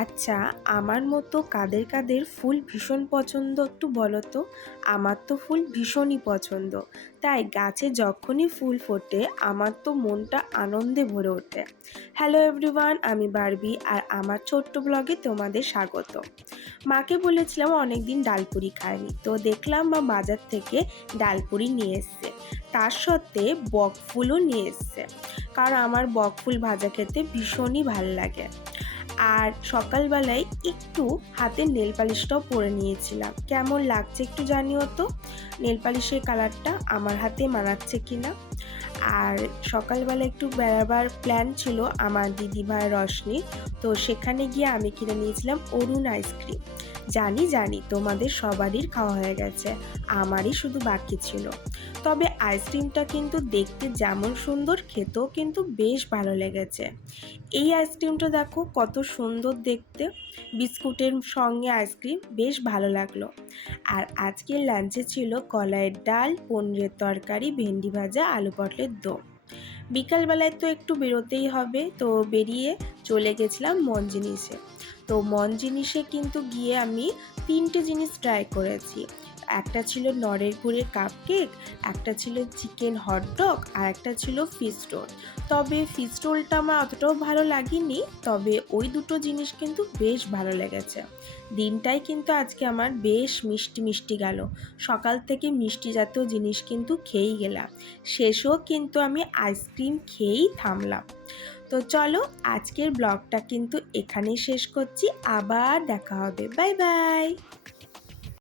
আচ্ছা, আমার মতো কাদের কাদের ফুল ভীষণ পছন্দ একটু বলো তো? আমার তো ফুল ভীষণই পছন্দ। তাই গাছে যখনই ফুল ফোটে আমার তো মনটা আনন্দে ভরে ওঠে। হ্যালো এভরিওয়ান, আমি বারবি আর আমার ছোট্ট ব্লগে তোমাদের স্বাগত। মাকে বলেছিলাম অনেকদিন ডালপুরি খাইনি, তো দেখলাম মা বাজার থেকে ডালপুরি নিয়ে এসছে। তার সাথে বকফুলও নিয়ে এসছে, কারণ আমার বকফুল ভাজা খেতে ভীষণই ভাল লাগে। আর সকালবেলায় একটু হাতের নেল পালিশটাও পরে নিয়েছিলাম। কেমন লাগছে একটু জানিও তো, নেল পালিশের কালারটা আমার হাতে মানাচ্ছে কিনা। আর সকালবেলা একটু বেড়াবার প্ল্যান ছিল আমার দিদিভাই রশনি, তো সেখানে গিয়ে আমি কিনে নিয়েছিলাম অরুণ আইসক্রিম। জানি তোমাদের সবারই খাওয়া হয়ে গেছে, আমারই শুধু বাকি ছিল। তবে আইসক্রিমটা কিন্তু দেখতে যেমন সুন্দর, খেতেও কিন্তু বেশ ভালো লেগেছে। এই আইসক্রিমটা দেখো কত সুন্দর দেখতে, বিস্কুটের সঙ্গে আইসক্রিম, বেশ ভালো লাগলো। আর আজকের লাঞ্চে ছিল কলাইয়ের ডাল, পনিরের তরকারি, ভেন্ডি ভাজা, আলু পটলের দো। বিকালবেলায় তো একটু বেরোতেই হবে, তো বেরিয়ে চলে গেছিলাম মন জিনিসে। তো মন জিনিসে কিন্তু গিয়ে আমি 3টে জিনিস ট্রাই করেছি। একটা ছিল নড়ের গুড়ের কাপকেক, একটা ছিল চিকেন হটডগ, আর একটা ছিল ফিশ রোল। তবে ফিশ রোলটা আমার অতটাও ভালো লাগেনি, তবে ওই দুটো জিনিস কিন্তু বেশ ভালো লেগেছে। দিনটাই কিন্তু আজকে আমার বেশ মিষ্টি মিষ্টি গেল। সকাল থেকে মিষ্টি জাতীয় জিনিস কিন্তু খেয়েই গেলাম, শেষও কিন্তু আমি আইসক্রিম খেয়েই থামলাম। তো চলো, আজকের ব্লগটা কিন্তু এখানেই শেষ করছি, আবার দেখা হবে, বাই বাই।